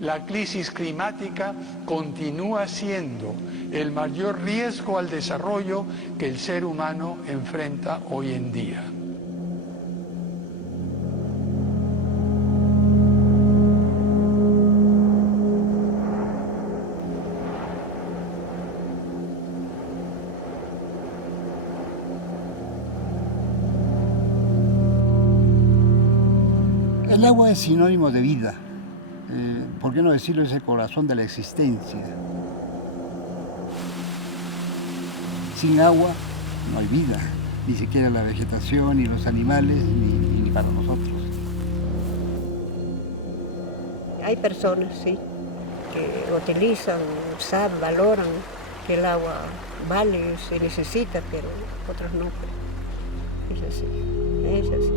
La crisis climática continúa siendo el mayor riesgo al desarrollo que el ser humano enfrenta hoy en día. El agua es sinónimo de vida. ¿Por qué no decirlo? Es el corazón de la existencia. Sin agua no hay vida, ni siquiera la vegetación, ni los animales, ni para nosotros. Hay personas, sí, que utilizan, saben, valoran que el agua vale, se necesita, pero otros no. Es así, es así.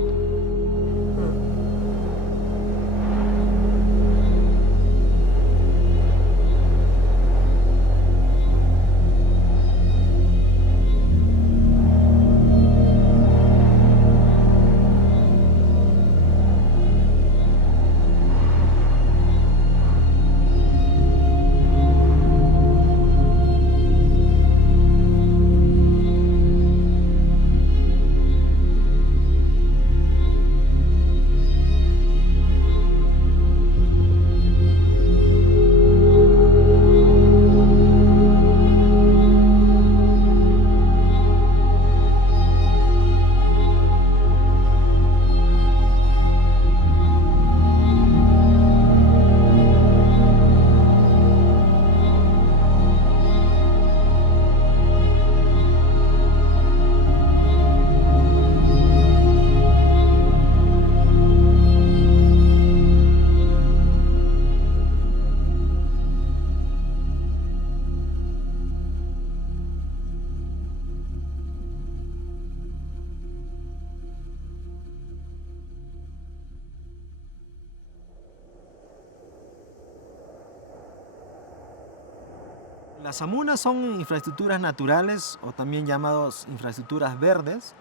Las amunas son infraestructuras naturales o también llamadas infraestructuras verdes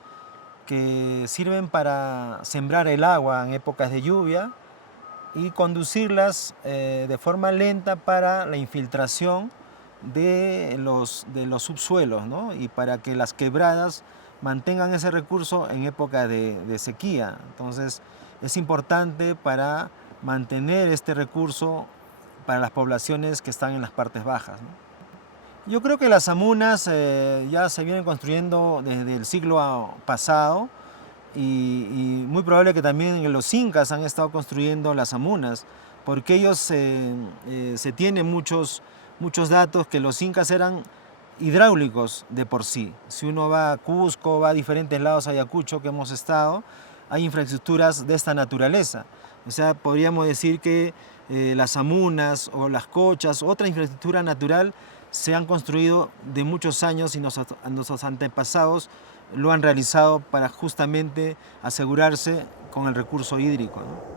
que sirven para sembrar el agua en épocas de lluvia y conducirlas de forma lenta para la infiltración de los subsuelos, ¿no? Y para que las quebradas mantengan ese recurso en época de sequía. Entonces es importante para mantener este recurso para las poblaciones que están en las partes bajas, ¿no? Yo creo que las amunas ya se vienen construyendo desde el siglo pasado y muy probable que también los incas han estado construyendo las amunas, porque ellos se tienen muchos datos que los incas eran hidráulicos de por sí. Si uno va a Cusco, va a diferentes lados, a Ayacucho que hemos estado, hay infraestructuras de esta naturaleza. O sea, podríamos decir que las amunas o las cochas, otra infraestructura natural, se han construido de muchos años y nuestros antepasados lo han realizado para justamente asegurarse con el recurso hídrico, ¿no?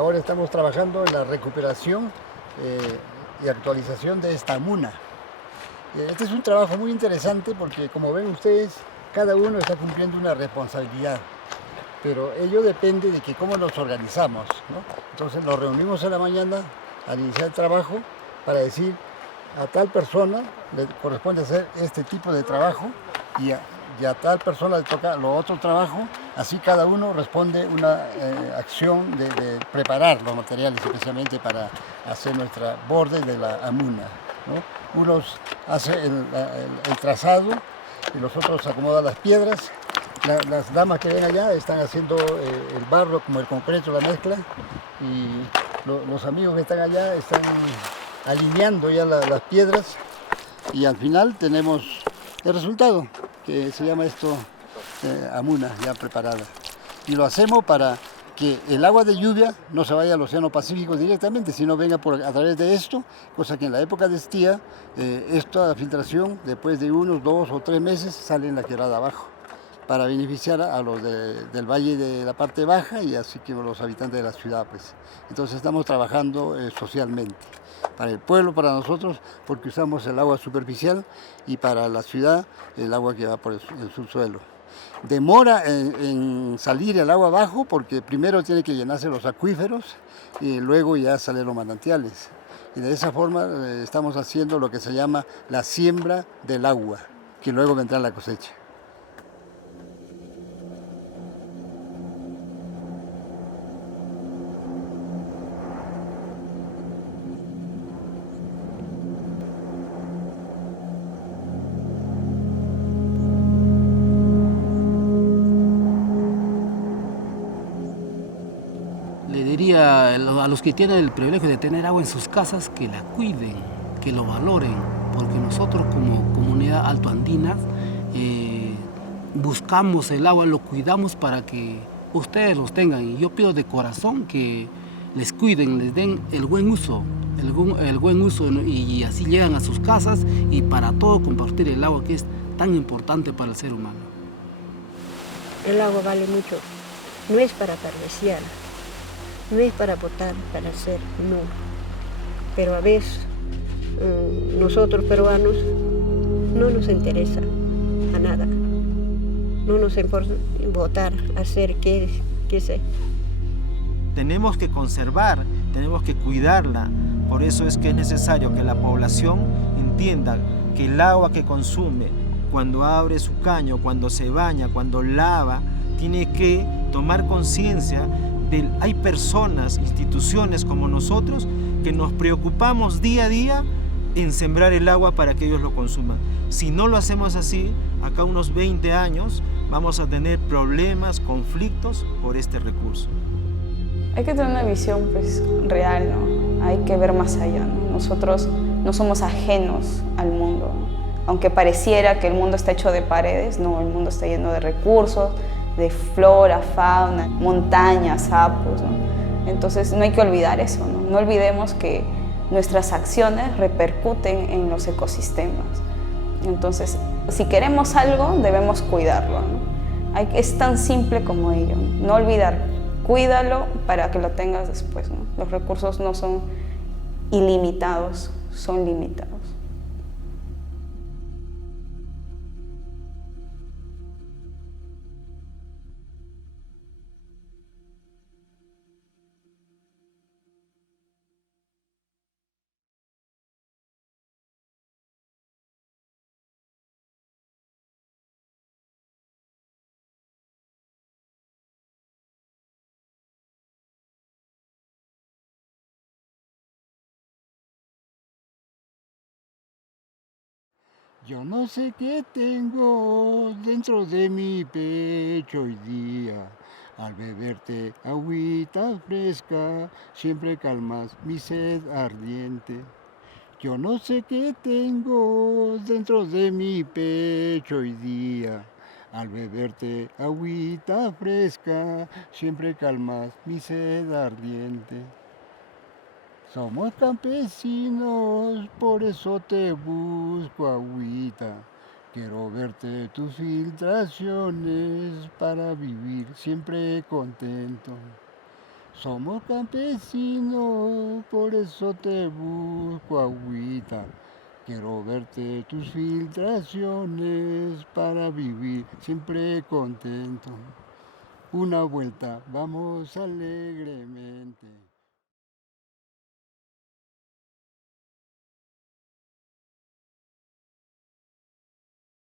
Ahora estamos trabajando en la recuperación y actualización de esta amuna. Este es un trabajo muy interesante porque, como ven ustedes, cada uno está cumpliendo una responsabilidad. Pero ello depende de que cómo nos organizamos, ¿no? Entonces nos reunimos en la mañana al iniciar el trabajo para decir a tal persona le corresponde hacer este tipo de trabajo y a tal persona le toca lo otro trabajo. Así cada uno responde una acción de preparar los materiales especialmente para hacer nuestra borde de la amuna, ¿no? Unos hacen el trazado y los otros acomodan las piedras. Las damas que ven allá están haciendo el barro como el concreto, la mezcla, y los amigos que están allá están alineando ya las piedras y al final tenemos el resultado, que se llama esto amuna ya preparada. Y lo hacemos para que el agua de lluvia no se vaya al Océano Pacífico directamente, sino venga a través de esto, cosa que en la época de estía, esta filtración después de unos 2 o 3 meses sale en la quebrada abajo, para beneficiar a los del valle de la parte baja y así que los habitantes de la ciudad, pues. Entonces estamos trabajando socialmente, para el pueblo, para nosotros, porque usamos el agua superficial y para la ciudad el agua que va por el subsuelo. Demora en salir el agua abajo porque primero tiene que llenarse los acuíferos y luego ya salen los manantiales. Y de esa forma estamos haciendo lo que se llama la siembra del agua, que luego vendrá la cosecha. Le diría a los que tienen el privilegio de tener agua en sus casas que la cuiden, que lo valoren, porque nosotros como comunidad altoandina buscamos el agua, lo cuidamos para que ustedes los tengan. Y yo pido de corazón que les cuiden, les den el buen uso, el buen uso y así llegan a sus casas y para todo compartir el agua que es tan importante para el ser humano. El agua vale mucho, no es para perdiciar. No es para botar, para hacer, no. Pero a veces nosotros peruanos no nos interesa a nada. No nos importa votar, hacer, qué sé. Tenemos que conservar, tenemos que cuidarla. Por eso es que es necesario que la población entienda que el agua que consume, cuando abre su caño, cuando se baña, cuando lava, tiene que tomar conciencia. Hay personas, instituciones como nosotros que nos preocupamos día a día en sembrar el agua para que ellos lo consuman. Si no lo hacemos así, acá unos 20 años vamos a tener problemas, conflictos por este recurso. Hay que tener una visión pues, real, ¿no? Hay que ver más allá, ¿no? Nosotros no somos ajenos al mundo, ¿no? Aunque pareciera que el mundo está hecho de paredes, no, el mundo está lleno de recursos, de flora, fauna, montañas, sapos, ¿no? Entonces no hay que olvidar eso, ¿no? No olvidemos que nuestras acciones repercuten en los ecosistemas. Entonces, si queremos algo, debemos cuidarlo, ¿no? Es tan simple como ello, ¿no? No olvidar, cuídalo para que lo tengas después, ¿no? Los recursos no son ilimitados, son limitados. Yo no sé qué tengo dentro de mi pecho hoy día. Al beberte agüita fresca, siempre calmas mi sed ardiente. Yo no sé qué tengo dentro de mi pecho hoy día. Al beberte agüita fresca, siempre calmas mi sed ardiente. Somos campesinos, por eso te busco agüita. Quiero verte tus filtraciones para vivir siempre contento. Somos campesinos, por eso te busco agüita. Quiero verte tus filtraciones para vivir siempre contento. Una vuelta, vamos alegremente.